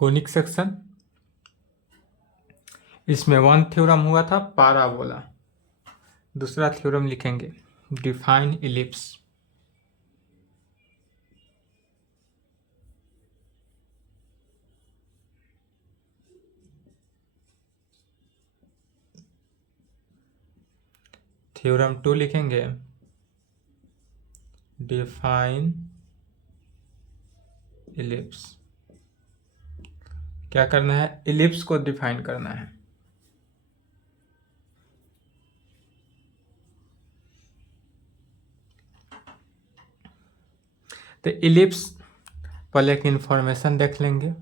Conic section, इसमें one theorem हुआ था पाराबोला। दूसरा थ्योरम लिखेंगे डिफाइन इलिप्स। थ्योरम 2 लिखेंगे डिफाइन इलिप्स। क्या करना है? इलिप्स को डिफाइन करना है। तो इलिप्स पहले एक इंफॉर्मेशन देख लेंगे।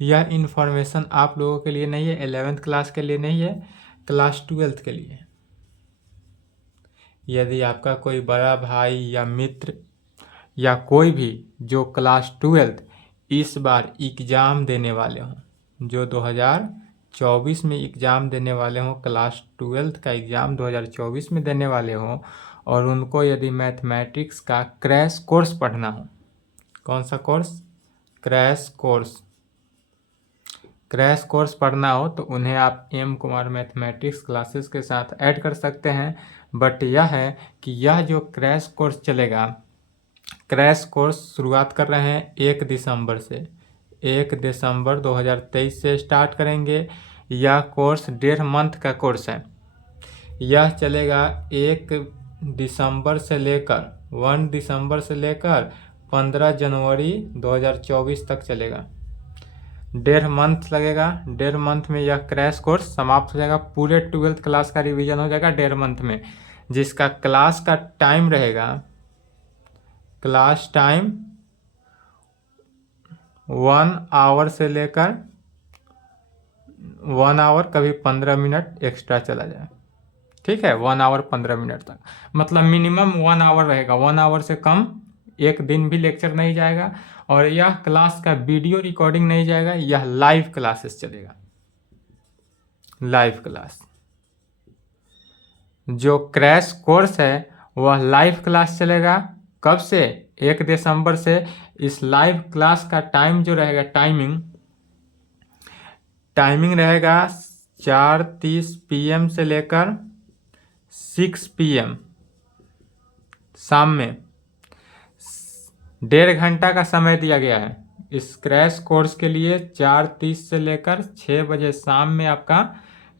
यह इंफॉर्मेशन आप लोगों के लिए नहीं है, 11th क्लास के लिए नहीं है, क्लास 12th के लिए। यदि आपका कोई बड़ा भाई या मित्र या कोई भी जो क्लास 12th इस बार एग्ज़ाम देने वाले हों, जो 2024 में एग्ज़ाम देने वाले हों, क्लास 12th का एग्ज़ाम 2024 में देने वाले हों, और उनको यदि मैथमेटिक्स का क्रैश कोर्स पढ़ना हो। कौन सा course? Crash course. Crash course पढ़ना हो तो उन्हें आप एम कुमार मैथमेटिक्स क्लासेस के साथ ऐड कर सकते हैं। बट यह है कि यह जो क्रैश कोर्स चलेगा, क्रैश कोर्स शुरुआत कर रहे हैं 1 दिसंबर से। 1 दिसंबर 2023 से स्टार्ट करेंगे। यह कोर्स 1.5 मंथ का कोर्स है। यह चलेगा 1 दिसंबर से लेकर 1 दिसंबर से लेकर 15 जनवरी 2024 तक चलेगा। 1.5 मंथ लगेगा। 1.5 मंथ में यह क्रैश कोर्स समाप्त हो जाएगा। पूरे 12th क्लास का रिवीजन हो जाएगा 1.5 मंथ में, जिसका क्लास का टाइम रहेगा, क्लास टाइम 1 आवर से लेकर 1 आवर, कभी 15 मिनट एक्स्ट्रा चला जाए। ठीक है, 1 आवर 15 मिनट तक, मतलब मिनिमम 1 आवर रहेगा। 1 आवर से कम एक दिन भी लेक्चर नहीं जाएगा। और यह क्लास का वीडियो रिकॉर्डिंग नहीं जाएगा, यह लाइव क्लासेस चलेगा। लाइव क्लास, जो क्रैश कोर्स है वह लाइव क्लास चलेगा। कब से? 1 दिसंबर से। इस लाइव क्लास का टाइम जो रहेगा, टाइमिंग रहेगा 4:30 PM से लेकर 6 PM शाम में। 1.5 घंटा का समय दिया गया है इस क्रैश कोर्स के लिए। 4:30 से लेकर 6 बजे शाम में आपका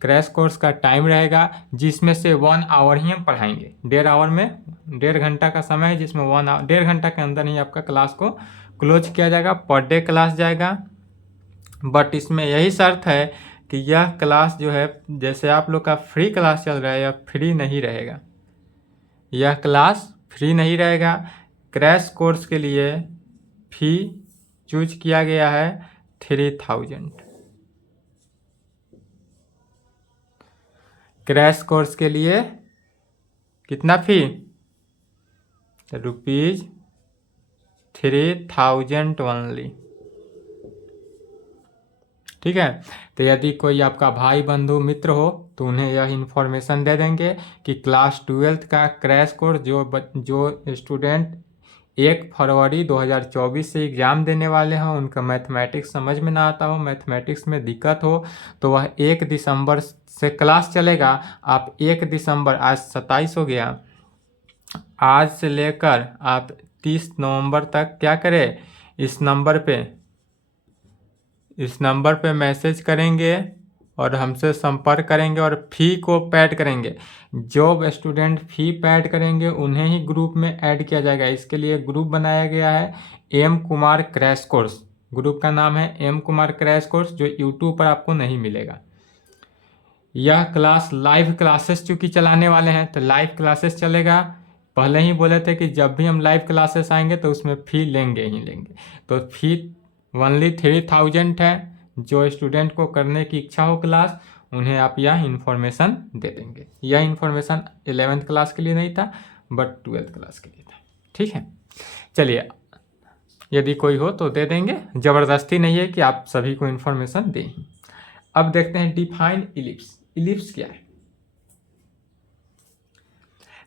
क्रैश कोर्स का टाइम रहेगा, जिसमें से 1 आवर ही हम पढ़ाएंगे। 1.5 आवर में 1.5 घंटा का समय है, जिसमें 1.5 घंटा के अंदर ही आपका क्लास को क्लोज किया जाएगा। पर डे क्लास जाएगा। बट इसमें यही शर्त है कि यह क्लास जो है, जैसे आप लोग का फ्री क्लास चल रहा है, यह फ्री नहीं रहेगा। यह क्लास फ्री नहीं रहेगा। क्रैश कोर्स के लिए फी चूज किया गया है 3000। क्रैश कोर्स के लिए कितना फी? ₹3000 ओनली। ठीक है, तो यदि कोई आपका भाई बंधु मित्र हो तो उन्हें यह इन्फॉर्मेशन दे देंगे कि क्लास 12th का क्रैश कोर्स जो स्टूडेंट 1 फरवरी 2024 से एग्ज़ाम देने वाले हों, उनका मैथमेटिक्स समझ में ना आता हो, मैथमेटिक्स में दिक्कत हो, तो वह 1 दिसंबर से क्लास चलेगा। आप 1 दिसंबर, आज 27 हो गया, आज से लेकर आप 30 नवंबर तक क्या करें, इस नंबर पे मैसेज करेंगे और हमसे संपर्क करेंगे और फ़ी को पैड करेंगे। जो स्टूडेंट फ़ी पैड करेंगे उन्हें ही ग्रुप में ऐड किया जाएगा। इसके लिए ग्रुप बनाया गया है M Kumar crash course. Group का नाम है एम कुमार क्रैश कोर्स, जो यूट्यूब पर आपको नहीं मिलेगा। यह क्लास लाइव क्लासेस चूँकि चलाने वाले हैं, तो लाइव क्लासेस चलेगा। पहले ही बोले थे कि जब भी हम लाइव क्लासेस आएंगे तो उसमें फ़ी लेंगे ही लेंगे। तो फ़ी ओनली 3000 है। जो स्टूडेंट को करने की इच्छा हो क्लास, उन्हें आप यह इन्फॉर्मेशन दे देंगे। यह इन्फॉर्मेशन 11th क्लास के लिए नहीं था, बट 12th क्लास के लिए था। ठीक है, चलिए, यदि कोई हो तो दे देंगे, ज़बरदस्ती नहीं है कि आप सभी को इन्फॉर्मेशन दें। अब देखते हैं डिफाइन इलिप्स। इलिप्स क्या है?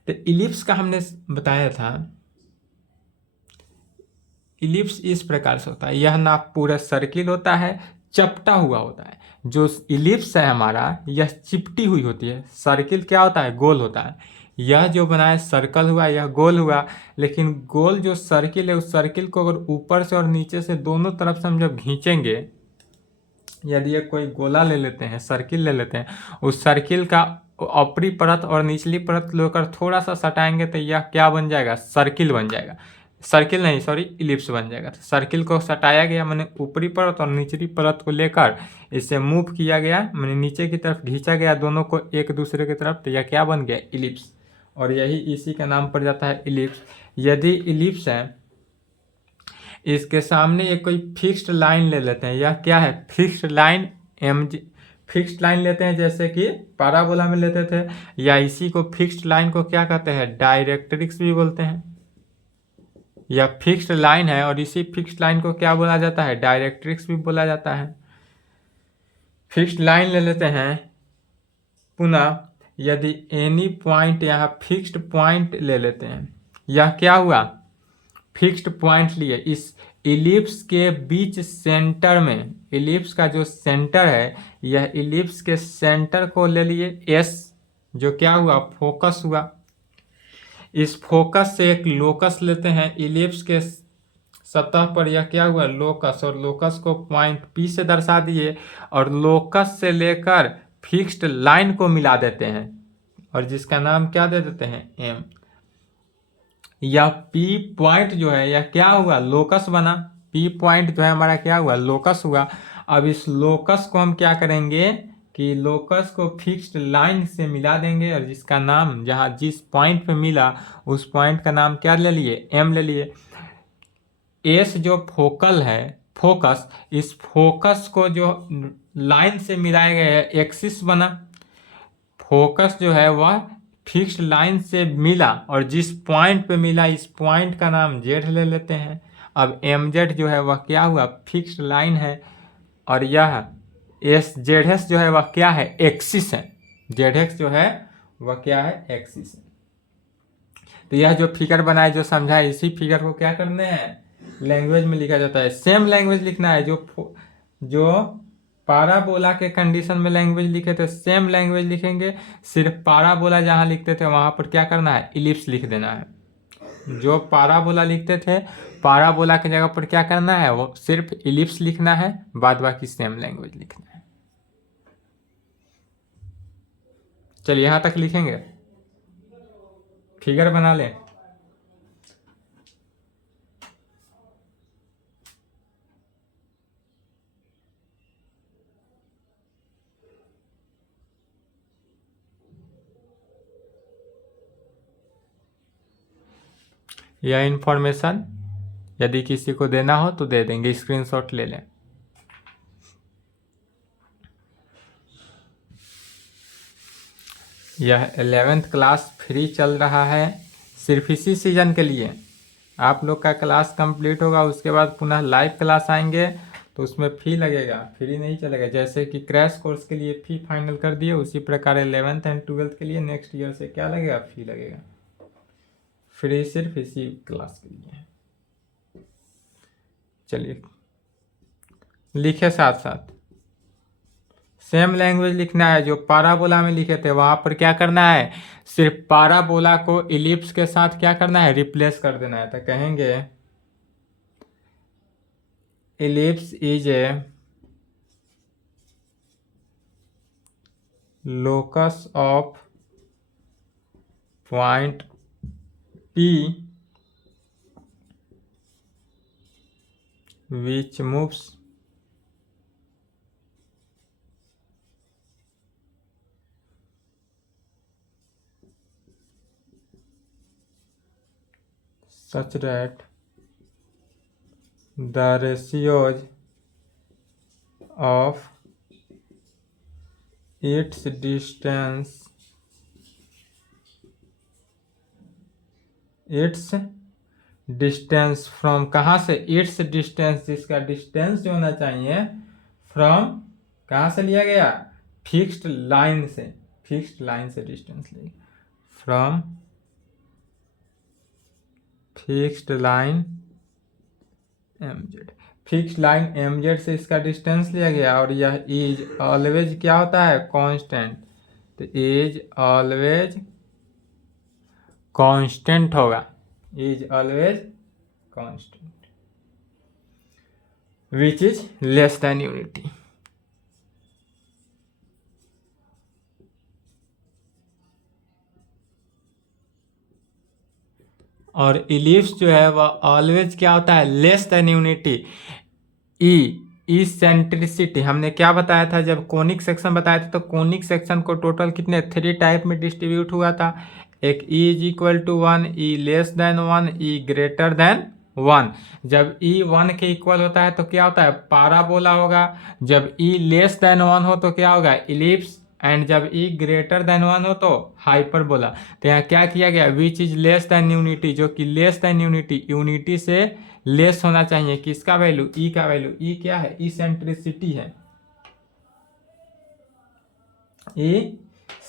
तो इलिप्स का हमने बताया था, इलिप्स इस प्रकार से होता है, यह ना पूरा सर्किल होता है, चपटा हुआ होता है। जो इलिप्स है हमारा, यह चिपटी हुई होती है। सर्किल क्या होता है, गोल होता है। यह जो बना है सर्कल हुआ, यह गोल हुआ। लेकिन गोल जो सर्किल है, उस सर्किल को अगर ऊपर से और नीचे से दोनों तरफ से हम जब खींचेंगे, यदि एक कोई गोला ले लेते हैं, सर्किल ले लेते हैं, उस सर्किल का ऊपरी परत और निचली परत लेकर थोड़ा सा सटाएंगे तो यह क्या बन जाएगा, सर्किल बन जाएगा। सर्किल नहीं, सॉरी, इलिप्स बन जाएगा। तो सर्किल को सटाया गया, मैंने ऊपरी परत और निचली परत को लेकर इसे मूव किया गया, मैंने नीचे की तरफ खींचा गया दोनों को एक दूसरे की तरफ, तो यह क्या बन गया, इलिप्स। और यही इसी का नाम पड़ जाता है इलिप्स। यदि इलिप्स है, इसके सामने एक कोई फिक्स्ड लाइन ले लेते हैं, यह क्या है, फिक्स्ड लाइन, फिक्स्ड लाइन लेते हैं, जैसे कि पैराबोला में लेते थे। या इसी को फिक्स्ड लाइन को क्या कहते हैं, डायरेक्ट्रिक्स भी बोलते हैं। यह फिक्स्ड लाइन है और इसी फिक्स्ड लाइन को क्या बोला जाता है, डायरेक्ट्रिक्स भी बोला जाता है। फिक्स्ड लाइन ले लेते हैं। पुनः यदि एनी पॉइंट, यहाँ फिक्स्ड पॉइंट ले लेते हैं, यह क्या हुआ, फिक्स्ड पॉइंट लिए। इस इलिप्स के बीच सेंटर में, इलिप्स का जो सेंटर है, यह इलिप्स के सेंटर को ले लिए एस, जो क्या हुआ, फोकस हुआ। इस फोकस से एक लोकस लेते हैं, इलिप्स के सतह पर यह क्या हुआ, लोकस, और लोकस को पॉइंट पी से दर्शा दिए, और लोकस से लेकर फिक्स्ड लाइन को मिला देते हैं, और जिसका नाम क्या दे देते हैं, एम। यह पी पॉइंट जो है, यह क्या हुआ, लोकस बना। पी पॉइंट जो है हमारा क्या हुआ, लोकस हुआ। अब इस लोकस को हम क्या करेंगे कि लोकस को फिक्स्ड लाइन से मिला देंगे, और जिसका नाम, जहाँ जिस पॉइंट पे मिला उस पॉइंट का नाम क्या ले लिए, एम ले लिए। एस जो फोकल है, फोकस, इस फोकस को जो लाइन से मिलाया गया है, एक्सिस बना। फोकस जो है वह फिक्स्ड लाइन से मिला, और जिस पॉइंट पे मिला, इस पॉइंट का नाम जेड ले लेते हैं। अब एम जेड जो है वह क्या हुआ, फिक्स्ड लाइन है, और यह एस जेड एस जो है वह क्या है, एक्सिस है। जेड एक्स जो है वह क्या है, एक्सिस है। तो यह जो फिगर बनाए, जो समझा है, इसी फिगर को क्या करने हैं, लैंग्वेज में लिखा जाता है। सेम लैंग्वेज लिखना है, जो पाराबोला के कंडीशन में लैंग्वेज लिखे थे, सेम लैंग्वेज लिखेंगे। सिर्फ पाराबोला जहाँ लिखते थे वहाँ पर क्या करना है, इलिप्स लिख देना है। जो पाराबोला लिखते थे, पाराबोला की जगह पर क्या करना है, वो सिर्फ इलिप्स लिखना है, बाद बाकी सेम लैंग्वेज लिखना है। चलिए यहाँ तक लिखेंगे, फिगर बना लें। यह इंफॉर्मेशन यदि किसी को देना हो तो दे देंगे, स्क्रीनशॉट ले लें। यह 11th क्लास फ्री चल रहा है, सिर्फ इसी सीजन के लिए। आप लोग का क्लास कंप्लीट होगा, उसके बाद पुनः लाइव क्लास आएंगे तो उसमें फी लगेगा, फ्री नहीं चलेगा। जैसे कि क्रैश कोर्स के लिए फी फाइनल कर दिए, उसी प्रकार 11th एंड 12th के लिए नेक्स्ट ईयर से क्या लगेगा, फी लगेगा। फ्री सिर्फ इसी क्लास के लिए। चलिए लिखे साथ साथ, सेम लैंग्वेज लिखना है। जो पाराबोला में लिखे थे वहां पर क्या करना है, सिर्फ पाराबोला को इलिप्स के साथ क्या करना है, रिप्लेस कर देना है। तो कहेंगे ellipse is A locus of point P which moves such that the ratios of its distance from, कहाँ से, इट्स डिस्टेंस, जिसका डिस्टेंस जो होना चाहिए फ्रॉम, कहाँ से लिया गया, फिक्स्ड लाइन से, फिक्स्ड लाइन से डिस्टेंस लिया from fixed line mz, fixed line mz से इसका डिस्टेंस लिया गया और यह इज ऑलवेज क्या होता है, कांस्टेंट। तो इज ऑलवेज कांस्टेंट होगा, is always constant which is less than unity. और इलिप्स जो है वह ऑलवेज क्या होता है, लेस देन यूनिटी। ई सेंट्रिसिटी हमने क्या बताया था जब कोनिक सेक्शन बताया था, तो कोनिक सेक्शन को टोटल कितने 3 टाइप में डिस्ट्रीब्यूट हुआ था। एक e is equal to 1, e less than 1, E greater than 1। जब ई 1 के इक्वल होता है तो क्या होता है, पाराबोला होगा। जब ई लेस देन 1 हो तो क्या होगा, इलिप्स। एंड जब ई ग्रेटर देन 1 हो तो हाइपरबोला। तो यहाँ क्या किया गया, which is less than unity, जो कि लेस देन यूनिटी, यूनिटी से लेस होना चाहिए। किसका वैल्यू, ई का वैल्यू। ई क्या है, ई सेंट्रिसिटी है, ई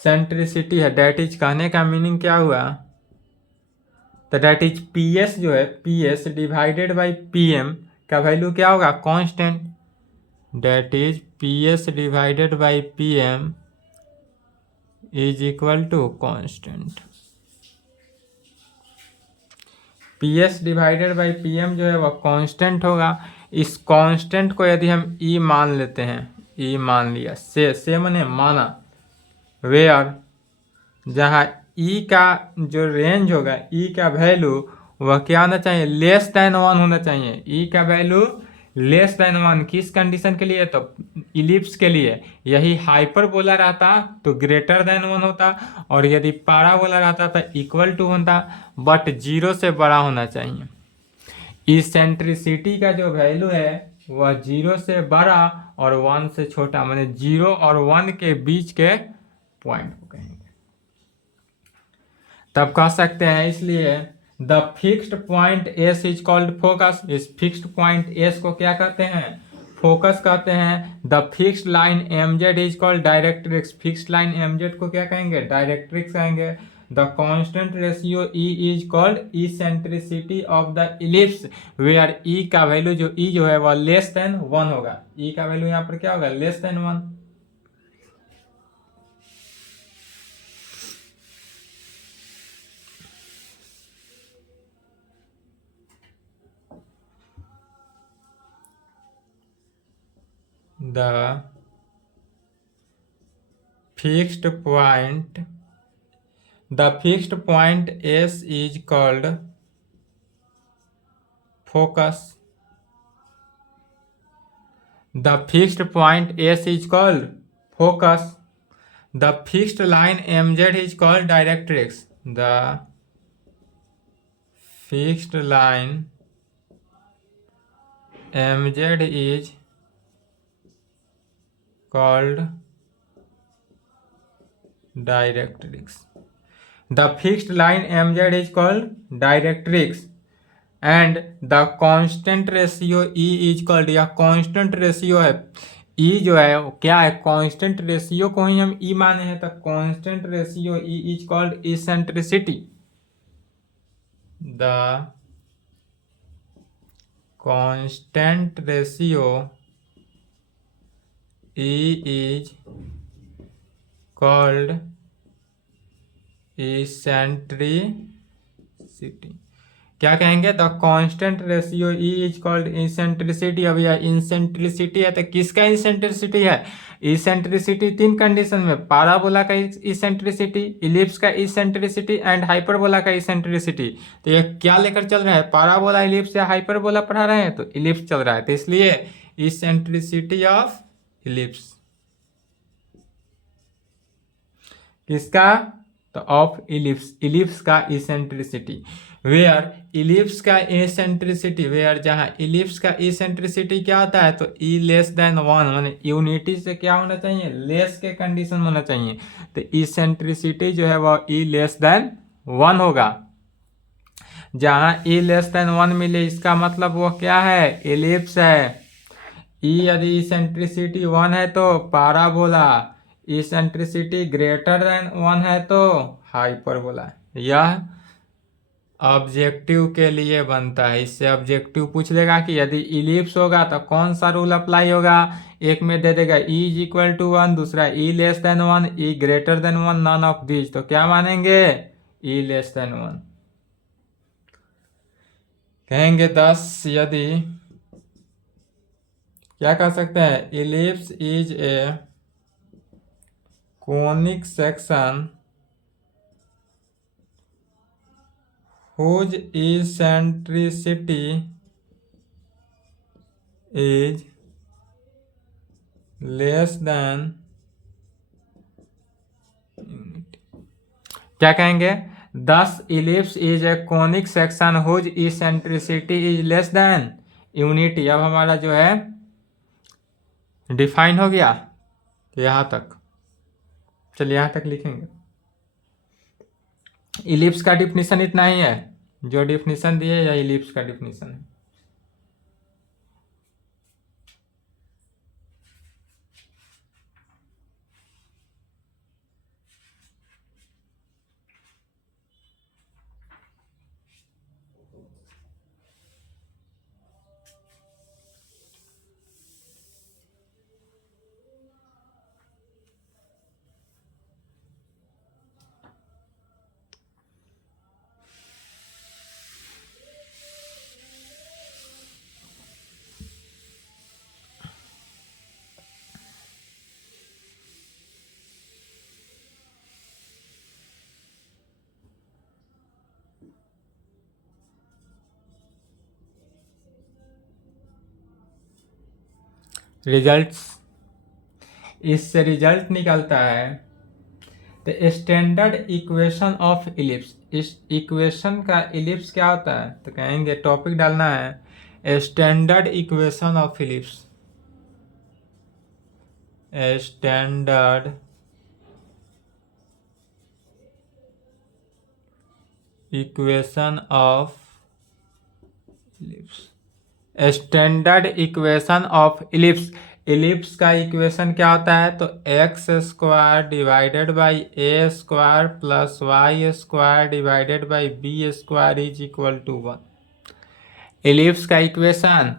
सेंट्रिसिटी है। डेट इज कहने का मीनिंग क्या हुआ, तो डेट इज पीएस जो है, पीएस डिवाइडेड बाई पीएम का वैल्यू क्या होगा, constant. That is PS divided by PM is equal to constant. PS divided by PM जो है वह कांस्टेंट होगा। इस कांस्टेंट को यदि हम ई मान लेते हैं, ई मान लिया, से माने माना, वेयर जहाँ ई का जो रेंज होगा, ई का वैल्यू वह क्या होना चाहिए, लेस देन 1 होना चाहिए। ई का वैल्यू लेस देन 1 किस कंडीशन के लिए, तो इलिप्स के लिए। यही हाइपरबोला रहता तो ग्रेटर देन 1 होता, और यदि पाराबोला रहता तो इक्वल टू होता, बट 0 से बड़ा होना चाहिए। इसेंट्रिसिटी का जो वैल्यू है वह 0 से बड़ा और 1 से छोटा, माने 0 और 1 के बीच के पॉइंट को कहेंगे, तब कह सकते हैं। इसलिए the fixed point S is called focus. इस फिक्स्ड पॉइंट एस को क्या कहते हैं, फोकस कहते हैं। The fixed line M Z is called directrix. Fixed line M Z को क्या कहेंगे, डायरेक्ट्रिक्स कहेंगे। The constant ratio E is called eccentricity of the ellipse, where E का वैल्यू जो ई जो है वह लेस देन 1 होगा। ई का वैल्यू यहाँ पर क्या होगा, less than 1। The fixed point S is called focus. The fixed point S is called focus. The fixed line MZ is called directrix. The fixed line MZ is called directrix. The fixed line mz is called directrix and the constant ratio E is called, या constant ratio है। E जो है वो क्या है, constant ratio को ही हम E माने हैं, तो constant ratio E is called eccentricity. The constant ratio E is called eccentricity. क्या कहेंगे, the constant ratio E is called eccentricity. अब यह इसेंट्रिसिटी है तो किसका इसेंट्रिसिटी है, इसेंट्रिसिटी 3 कंडीशन में, पाराबोला का इसेंट्रिसिटी, इलिप्स का इसेंट्रिसिटी एंड हाइपरबोला का इसेंट्रिसिटी। तो यह क्या लेकर चल रहे हैं, पाराबोला, इलिप्स या हाइपरबोला पढ़ा रहे हैं, तो इलिप्स चल रहा है, तो इसलिए इसेंट्रिसिटी ऑफ इलिप्स किसका, तो ऑफ इलिप्स, इलिप्स का इसेंट्रिसिटी। वेयर इलिप्स का इसेंट्रिसिटी, वेयर जहां इलिप्स का इसेंट्रिसिटी क्या होता है, तो ई लेस देन 1, माने यूनिटी से क्या होना चाहिए, लेस के कंडीशन होना चाहिए। तो इसेंट्रिसिटी जो है वह ई लेस देन 1 होगा। जहां ई लेस देन 1 मिले इसका मतलब वो क्या है, इलिप्स है। ई यदि इसेंट्रिसिटी 1 है तो पाराबोला, इसेंट्रिसिटी ग्रेटर देन 1 है तो हाइपरबोला। यह ऑब्जेक्टिव के लिए बनता है। इससे ऑब्जेक्टिव पूछ लेगा कि यदि इलिप्स होगा तो कौन सा रूल अप्लाई होगा। एक में दे देगा ई इज इक्वल टू 1, दूसरा E less than 1, E greater than 1, none of these, तो क्या मानेंगे, ई लेस देन 1। कहेंगे 10 यदि क्या कर सकते हैं, ellipse is a conic section whose eccentricity is less than, क्या कहेंगे, 10 ellipse is a conic section whose eccentricity is less than unity. अब हमारा जो है डिफाइन हो गया यहाँ तक। चलिए यहाँ तक लिखेंगे। इलिप्स का डिफिनीशन इतना ही है, जो डिफिनीशन दिए या इलिप्स का डिफिनीशन है। रिजल्ट्स, इससे रिजल्ट निकलता है तो स्टैंडर्ड इक्वेशन ऑफ इलिप्स। इस इक्वेशन का इलिप्स क्या होता है, तो कहेंगे टॉपिक डालना है standard equation of ellipse. Standard equation of ellipse. Standard equation of ellipse. Ellipse का इक्वेशन क्या होता है, तो X square divided by A square plus Y square divided by B square is equal to 1। Ellipse का equation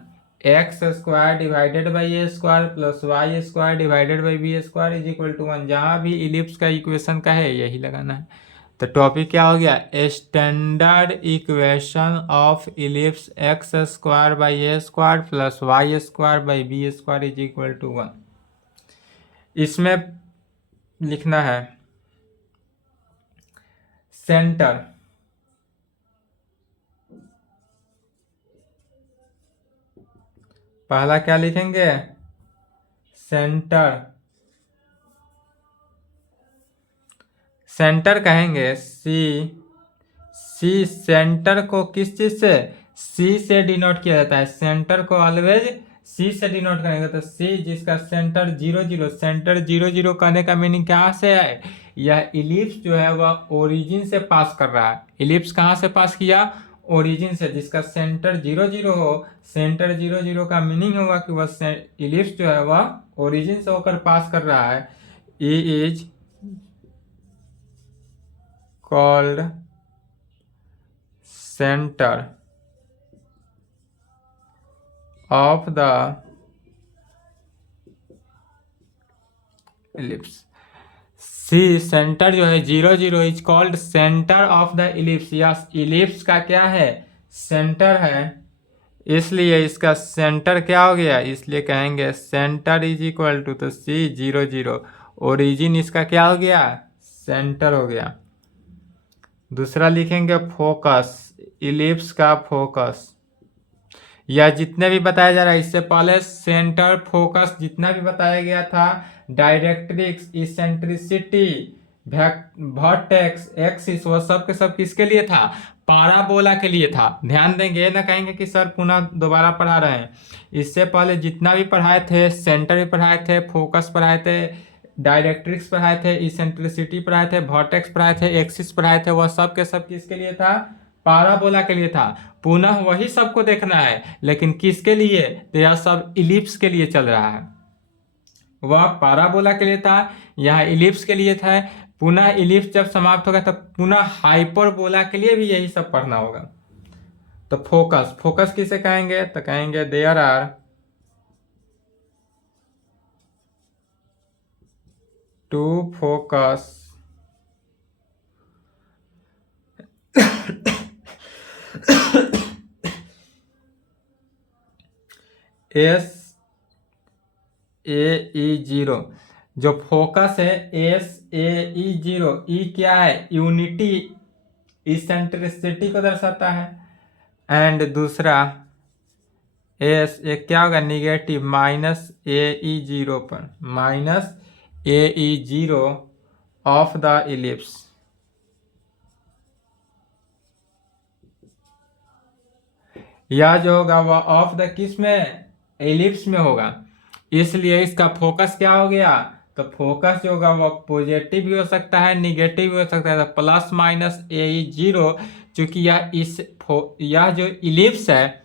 X square divided by A square plus Y square divided by B square is equal to 1। जहाँ भी ellipse का equation का है यही लगाना है। तो टॉपिक क्या हो गया, standard equation of ellipse x square by A square plus Y square by B square is equal to 1। इसमें लिखना है सेंटर, पहला क्या लिखेंगे, सेंटर। सेंटर कहेंगे सी सेंटर को किस चीज से, सी से डिनोट किया जाता है। सेंटर को ऑलवेज सी से डिनोट करेंगे। तो सी जिसका सेंटर 0 0, सेंटर 0 0 कहने का मीनिंग कहाँ से है, यह इलिप्स जो है वह ओरिजिन से पास कर रहा है। इलिप्स कहाँ से पास किया, ओरिजिन से। जिसका सेंटर 0 0 हो, सेंटर 0 0 का मीनिंग होगा कि वह इलिप्स जो है वह ओरिजिन से होकर पास कर रहा है। E is called center of the ellipse। C centre जो है 0 0 is called centre of the ellipse. Yes, ellipse का क्या है, सेंटर है, इसलिए इसका सेंटर क्या हो गया, इसलिए कहेंगे सेंटर इज इक्वल टू, तो सी 0 0, ओरिजिन इसका क्या हो गया, सेंटर हो गया। दूसरा लिखेंगे फोकस, इलिप्स का फोकस, या जितने भी बताया जा रहा है इससे पहले सेंटर, फोकस, जितना भी बताया गया था, डायरेक्ट्रिक्स, इसेंट्रिसिटी, वर्टेक्स, एक्सिस, वह सब के सब किसके लिए था, पाराबोला के लिए था। ध्यान देंगे, ना कहेंगे कि सर पुनः दोबारा पढ़ा रहे हैं। इससे पहले जितना भी पढ़ाए थे, सेंटर भी पढ़ाए थे, फोकस पढ़ाए थे, डायरेक्ट्रिक्स पढ़ाए थे, इसेंट्रिसिटी पढ़ाए थे, वर्टेक्स पढ़ाए थे, एक्सिस पढ़ाए थे, वह सब के सब किसके लिए था, पाराबोला के लिए था। पुनः वही सबको देखना है, लेकिन किसके लिए, तो यह सब इलिप्स के लिए चल रहा है। वह पाराबोला के लिए था, यहाँ इलिप्स के लिए था। पुनः इलिप्स जब समाप्त होगा तब पुनः हाइपरबोला के लिए भी यही सब पढ़ना होगा। तो फोकस, फोकस किसे कहेंगे? तो कहेंगे there are two focus S a e zero. जो फोकस है S a e zero, e क्या है? यूनिटी, इसेंट्रिसिटी को दर्शाता है। एंड दूसरा एस एक क्या होगा? निगेटिव, माइनस ए ई जीरो पर, minus A e zero of the ellipse. यह जो होगा वह ऑफ द किस में? एलिप्स में होगा। इसलिए इसका फोकस क्या हो गया? तो फोकस जो होगा वह पॉजिटिव भी हो सकता है, निगेटिव भी हो सकता है। तो प्लस माइनस ए जीरो, चूंकि यह जो इलिप्स है,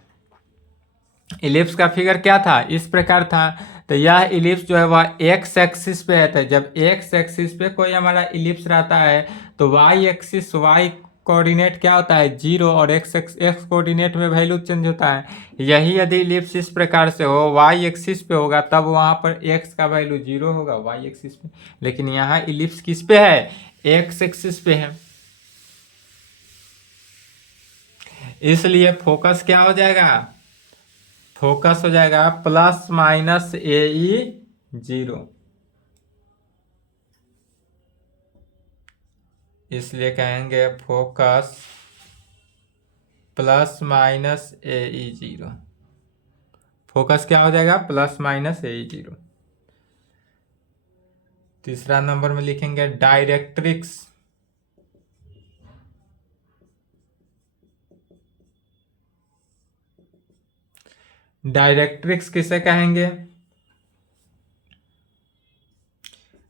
इलिप्स का फिगर क्या था? इस प्रकार था। तो यह इलिप्स जो है वह एक्स एक्सिस पे है। तो जब एक्स एक्सिस पे कोई हमारा इलिप्स रहता है तो वाई एक्सिस, वाई कोऑर्डिनेट क्या होता है? जीरो, और एक्स एक्स कोऑर्डिनेट में वैल्यू चेंज होता है। यही यदि इलिप्स इस प्रकार से हो, वाई एक्सिस पे होगा, तब वहां पर एक्स का वैल्यू जीरो होगा वाई एक्सिस पे। लेकिन यहाँ इलिप्स किस पे है? एक्स एक्सिस पे है। इसलिए फोकस क्या हो जाएगा? फोकस हो जाएगा प्लस माइनस ए ई जीरो। इसलिए कहेंगे फोकस प्लस माइनस ए ई जीरो। फोकस क्या हो जाएगा? प्लस माइनस ए ई जीरो। तीसरा नंबर में लिखेंगे डायरेक्ट्रिक्स। डायरेक्ट्रिक्स किसे कहेंगे?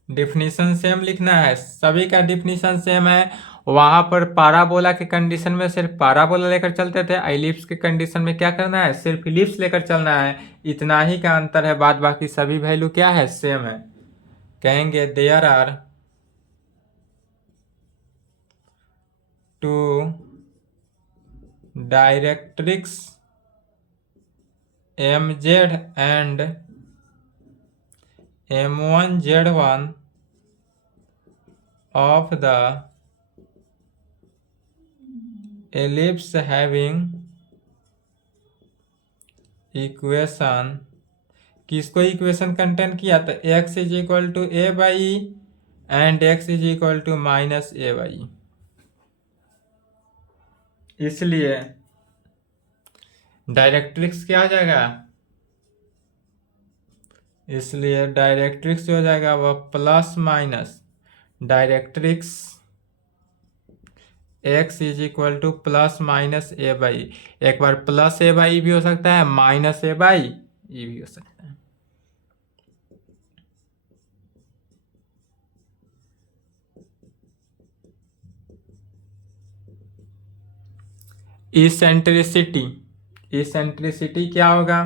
डिफिनीशन सेम लिखना है, सभी का डिफिनीशन सेम है। वहां पर पाराबोला के कंडीशन में सिर्फ पाराबोला लेकर चलते थे, इलिप्स के कंडीशन में क्या करना है? सिर्फ इलिप्स लेकर चलना है। इतना ही का अंतर है, बाद बाकी सभी वैल्यू क्या है? सेम है। कहेंगे there are two directrix mz and m1z1 of the ellipse having equation. किसको इक्वेशन कंटेन किया? तो x is equal to a by and x is equal to minus a by. इसलिए डायरेक्ट्रिक्स क्या हो जाएगा? इसलिए डायरेक्ट्रिक्स जो हो जाएगा वह plus minus directrix x is equal to plus minus a by. एक बार प्लस ए बाई भी हो सकता है, माइनस ए बाई ये भी हो सकता है। इसेंट्रिसिटी, इसेंट्रिसिटी क्या होगा?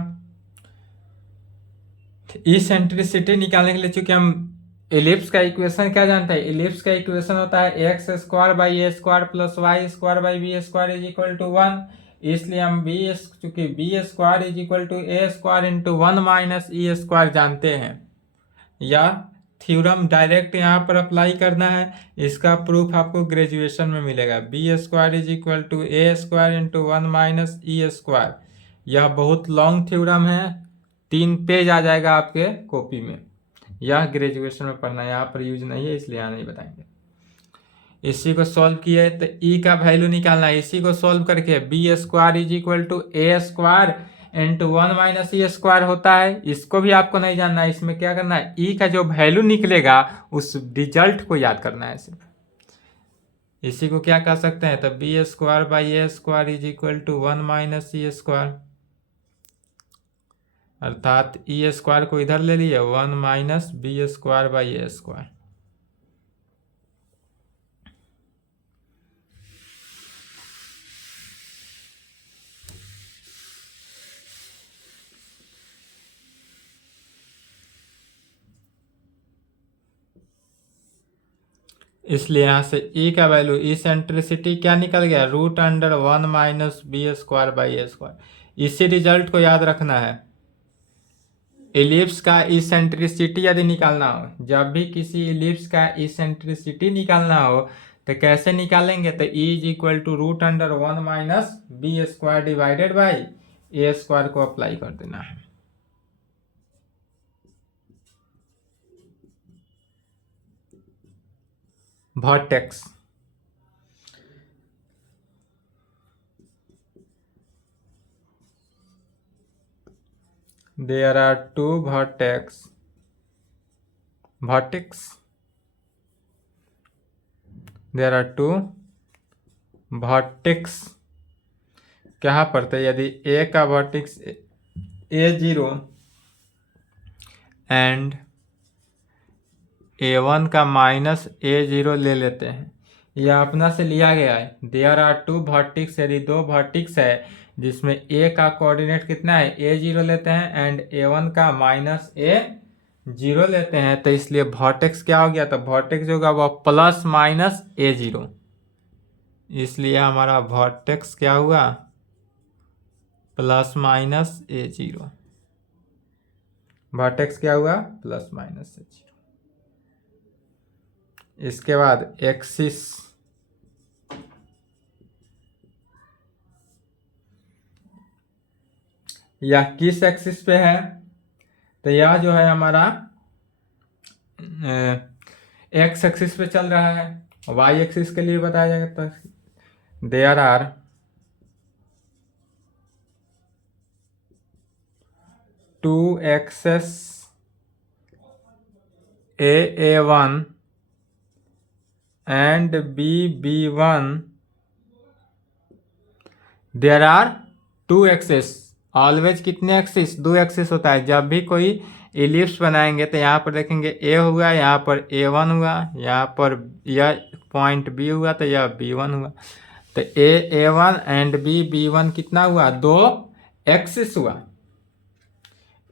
इसेंट्रिसिटी निकालने के लिए चूंकि हम एलिप्स का इक्वेशन क्या जानते हैं? एलिप्स का इक्वेशन होता है x square by A square plus Y square by B square is equal to one. इसलिए हम चूंकि b square is equal to a square into one minus e square जानते हैं। या थ्योरम डायरेक्ट यहाँ पर अप्लाई करना है। इसका प्रूफ आपको ग्रेजुएशन में मिलेगा। B square is equal to a square into one minus e square. यह बहुत लॉन्ग थ्योरम है, 3 पेज आ जाएगा आपके कॉपी में। यह ग्रेजुएशन में पढ़ना है, यहाँ पर यूज नहीं है इसलिए यहाँ नहीं बताएंगे। इसी को सॉल्व किए तो ई का वैल्यू निकालना है। इसी को सॉल्व करके b square is equal to a square into one minus e square होता है। इसको भी आपको नहीं जानना है। इसमें क्या करना है? ई का जो वैल्यू निकलेगा उस रिजल्ट को याद करना है सिर्फ। इसी को क्या कह सकते हैं? तो b square by A square is equal to one minus e square, अर्थात ई स्क्वायर को इधर ले लिए, one minus b square by A square. इसलिए यहाँ से ई का वैल्यू इसेंट्रिसिटी क्या निकल गया, √1 माइनस b² इसी रिजल्ट को याद रखना है। इलिप्स का इसेंट्रिसिटी यदि निकालना हो, जब भी किसी इलिप्स का इसेंट्रिसिटी निकालना हो तो कैसे निकालेंगे, तो E = √1 minus b² divided by a² को अप्लाई कर देना है। Vertex, there are two vertex there are two vertex कहाँ पर थे, यदि A का वर्टेक्स A0 एंड A1 का माइनस A0 ले लेते हैं, यह अपना से लिया गया है। देयर आर टू वर्टिक्स, यदि दो वर्टिक्स है जिसमें A का कोऑर्डिनेट कितना है A0 लेते हैं एंड A1 का माइनस A0 लेते हैं, तो इसलिए वर्टेक्स क्या हो गया, तो वर्टेक्स होगा वह प्लस माइनस A0, इसलिए हमारा वर्टेक्स क्या हुआ, प्लस माइनस A0। वर्टेक्स क्या हुआ, प्लस माइनस A0। इसके बाद एक्सिस, यह किस एक्सिस पे है, तो यह जो है हमारा एक्स एक्सिस पे चल रहा है। वाई एक्सिस के लिए बताया जाता है, there are two axes A1 and B1, there are two axes, always कितने एक्सिस, दो एक्सिस होता है। जब भी कोई इलिप्स बनाएंगे तो यहाँ पर देखेंगे A हुआ, यहाँ पर A1 हुआ, यहाँ पर यह पॉइंट B हुआ तो यह B1 हुआ, तो A1 एंड B1 कितना हुआ, दो एक्सिस हुआ।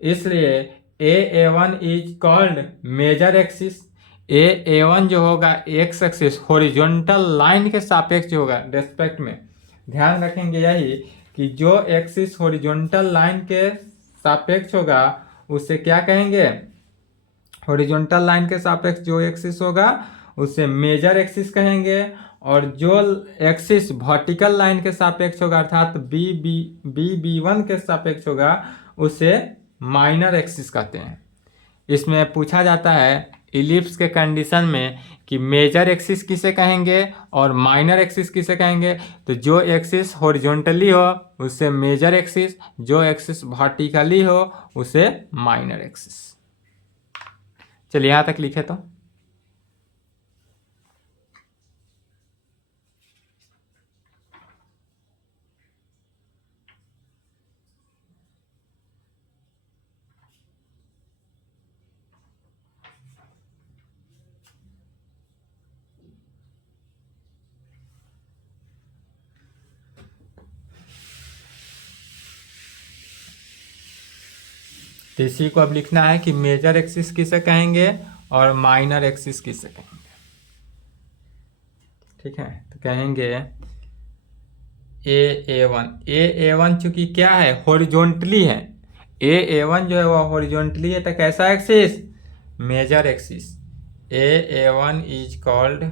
इसलिए A1 is called major axis. A1 जो होगा एक्स एक्सिस हॉरिजॉन्टल लाइन के सापेक्ष होगा रेस्पेक्ट में, ध्यान रखेंगे यही कि जो एक्सिस हॉरिजॉन्टल लाइन के सापेक्ष होगा उसे क्या कहेंगे, हॉरिजॉन्टल लाइन के सापेक्ष जो एक्सिस होगा उसे मेजर एक्सिस कहेंगे, और जो एक्सिस वर्टिकल लाइन के सापेक्ष होगा अर्थात B1 के सापेक्ष होगा उसे माइनर एक्सिस कहते हैं। इसमें पूछा जाता है इलिप्स के कंडीशन में कि मेजर एक्सिस किसे कहेंगे और माइनर एक्सिस किसे कहेंगे, तो जो एक्सिस हॉरिजॉन्टली हो उसे मेजर एक्सिस, जो एक्सिस वर्टिकली हो उसे माइनर एक्सिस। चलिए यहाँ तक लिखे तो इसी को अब लिखना है कि मेजर एक्सिस किसे कहेंगे और माइनर एक्सिस किसे कहेंगे। ठीक है, तो कहेंगे A1 चूंकि क्या है, हॉरिजॉन्टली है, A1 जो है वो हॉरिजॉन्टली है, तो कैसा axis, major axis. A1 is called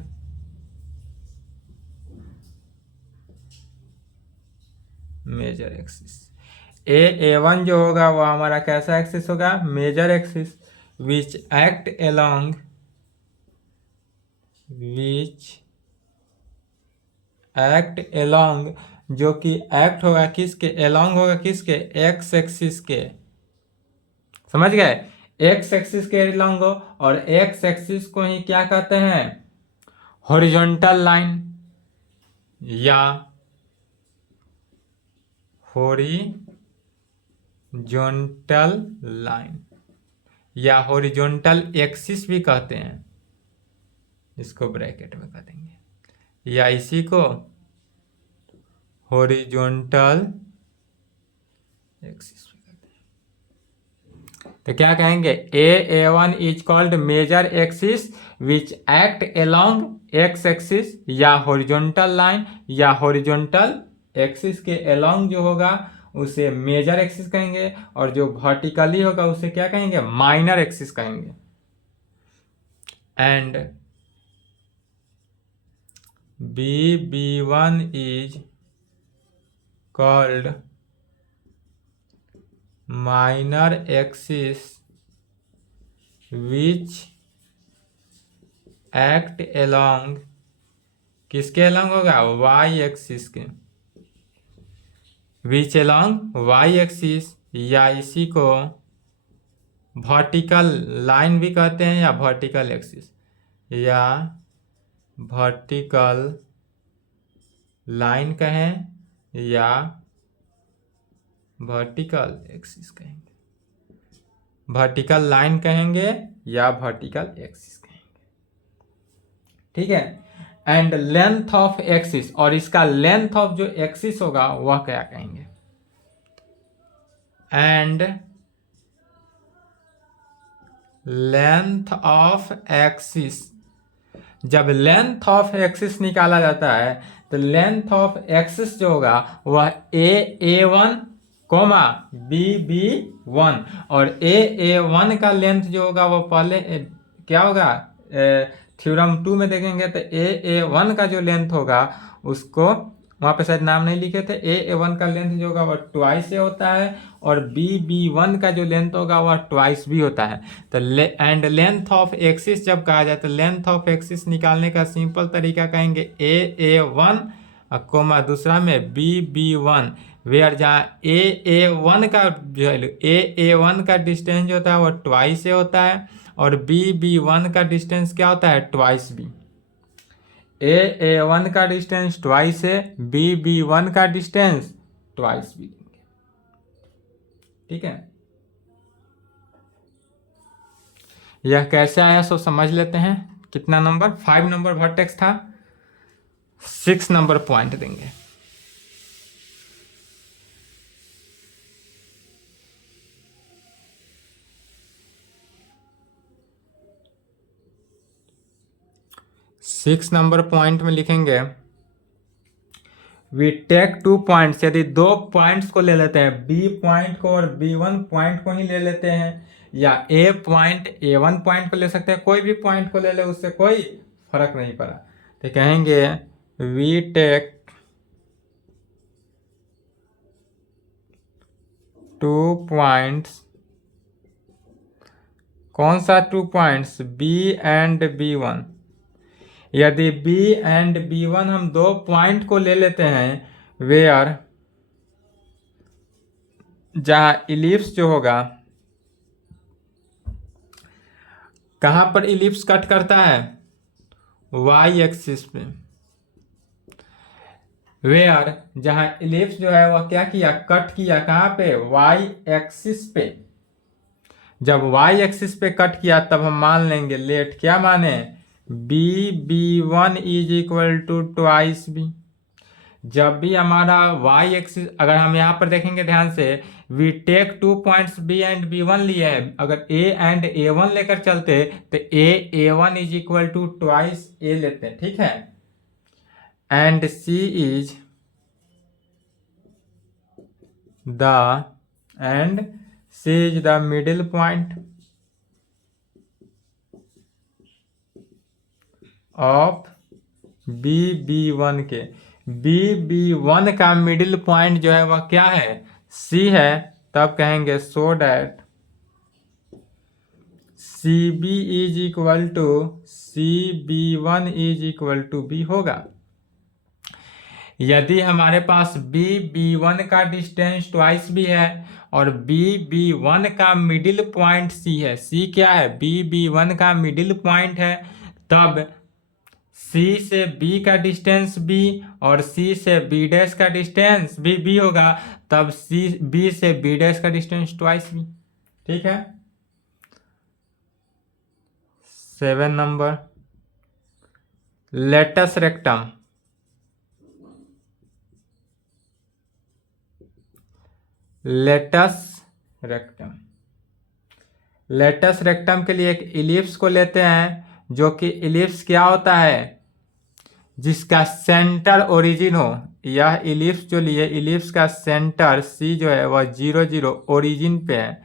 major axis. A1 जो होगा वो हमारा कैसा एक्सिस होगा, major axis, which act along, जो कि एक्ट होगा किसके, एलोंग होगा किसके, एक्स एक्सिस के, समझ गए, एक्स एक्सिस के एलोंग हो, और एक्स एक्सिस को ही क्या कहते हैं, हॉरिजॉन्टल लाइन या हॉरिजॉन्टल लाइन या हॉरिजॉन्टल एक्सिस भी कहते हैं, इसको ब्रैकेट में कह देंगे, या इसी को हॉरिजॉन्टल एक्सिस भी कहते हैं। तो तो क्या कहेंगे, A1 is called major axis which act along x axis या हॉरिजॉन्टल लाइन या हॉरिजॉन्टल एक्सिस के एलोंग जो होगा उसे मेजर एक्सिस कहेंगे, और जो वर्टिकली होगा उसे क्या कहेंगे, माइनर एक्सिस कहेंगे। And B1 is called minor axis which act along, किसके along होगा, y एक्सिस के, which along y एक्सिस, या इसी को वर्टिकल लाइन भी कहते हैं या वर्टिकल एक्सिस, या वर्टिकल लाइन कहें या वर्टिकल एक्सिस कहेंगे, वर्टिकल लाइन कहेंगे या वर्टिकल एक्सिस कहेंगे। ठीक है। एंड लेंथ ऑफ एक्सिस, और इसका लेंथ ऑफ जो एक्सिस होगा वह क्या कहेंगे, एंड लेंथ ऑफ एक्सिस, जब लेंथ ऑफ एक्सिस निकाला जाता है तो लेंथ ऑफ एक्सिस जो होगा वह A1 कोमा B1, और A1 का लेंथ जो होगा वो पहले क्या होगा, थ्योरम 2 में देखेंगे तो A1 का जो लेंथ होगा उसको वहाँ पे शायद नाम नहीं लिखे थे, A1 का लेंथ जो होगा वह ट्वाइस ए होता है, और B1 का जो लेंथ होगा वह ट्वाइस भी होता है। तो एंड लेंथ ऑफ एक्सिस जब कहा जाए तो लेंथ ऑफ एक्सिस निकालने का सिंपल तरीका कहेंगे A1 कोमा दूसरा में B1, वेयर जहाँ A1 का वैल्यू, A1 का डिस्टेंस जो होता है वह ट्वाइस ए होता है, और B1 का डिस्टेंस क्या होता है, ट्वाइस बी। A1 का डिस्टेंस ट्वाइस है, B1 का डिस्टेंस ट्वाइस भी लेंगे। ठीक है, यह कैसे आया सो समझ लेते हैं। कितना नंबर, 5 नंबर वर्टेक्स था, 6 नंबर पॉइंट देंगे। सिक्स नंबर पॉइंट में लिखेंगे वी टेक 2 पॉइंट्स, यदि 2 पॉइंट्स को ले लेते हैं, B पॉइंट को और B1 पॉइंट को ही ले लेते हैं, या A पॉइंट A1 पॉइंट को ले सकते हैं, कोई भी पॉइंट को ले ले उससे कोई फर्क नहीं पड़ा। तो कहेंगे वी टेक 2 पॉइंट्स, कौन सा 2 पॉइंट्स, B एंड B1। यदि B एंड B1 हम 2 पॉइंट को ले लेते हैं वेयर जहां इलिप्स जो होगा, कहां पर इलिप्स कट करता है, y एक्सिस पे, वेयर जहां इलिप्स जो है वह क्या किया, कट किया कहां पे, y एक्सिस पे। जब y एक्सिस पे कट किया तब हम मान लेंगे लेट, क्या माने, B1 is equal to twice b. जब भी हमारा y एक्सिस, अगर हम यहाँ पर देखेंगे ध्यान से, we take 2 points B and B1 लिए हैं, अगर A एंड A1 लेकर चलते तो A1 is equal to twice A लेते हैं। ठीक है, and C is the middle point of B1 के, B1 का मिडिल पॉइंट जो है वह क्या है, C है। तब कहेंगे so that CB is equal to CB1 is equal to B होगा। यदि हमारे पास B1 का डिस्टेंस ट्वाइस भी है और B1 का मिडिल पॉइंट C है, C क्या है, B1 का मिडिल पॉइंट है, तब C से B का डिस्टेंस B और C से B डैश का डिस्टेंस भी B होगा, तब B से B डैश का डिस्टेंस ट्वाइस B। ठीक है। 7 number, latus rectum, latus rectum latus rectum के लिए एक इलिप्स को लेते हैं, जो कि इलिप्स क्या होता है, जिसका सेंटर ओरिजिन हो। यह इलिप्स जो लिए, इलिप्स का सेंटर सी जो है वह 0 0 ओरिजिन पे है।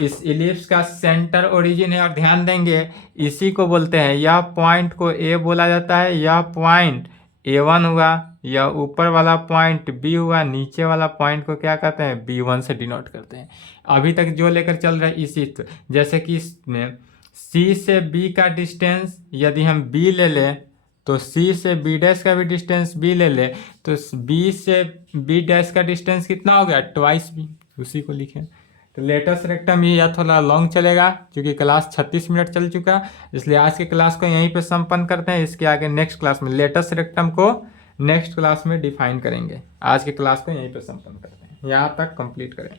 इस इलिप्स का सेंटर ओरिजिन है, और ध्यान देंगे इसी को बोलते हैं, यह पॉइंट को ए बोला जाता है, यह पॉइंट A1 हुआ, यह ऊपर वाला पॉइंट B हुआ, नीचे वाला पॉइंट को क्या कहते हैं, B1 से डिनोट करते हैं। अभी तक जो लेकर चल रहा है इसी जैसे कि इसमें C से B का डिस्टेंस यदि हम B ले लें, तो C से B डैश का भी डिस्टेंस B ले ले, तो B से B डैश का डिस्टेंस कितना हो गया, ट्वाइस B, उसी को लिखें। तो लेटस रेक्टम ये या थोड़ा लॉन्ग चलेगा, क्योंकि क्लास 36 मिनट चल चुका, इसलिए आज की क्लास को यहीं पे संपन्न करते हैं। इसके आगे नेक्स्ट क्लास में लेटस रेक्टम को नेक्स्ट क्लास में डिफाइन करेंगे। आज की क्लास को यहीं पे संपन्न करते हैं, यहाँ तक कंप्लीट करें।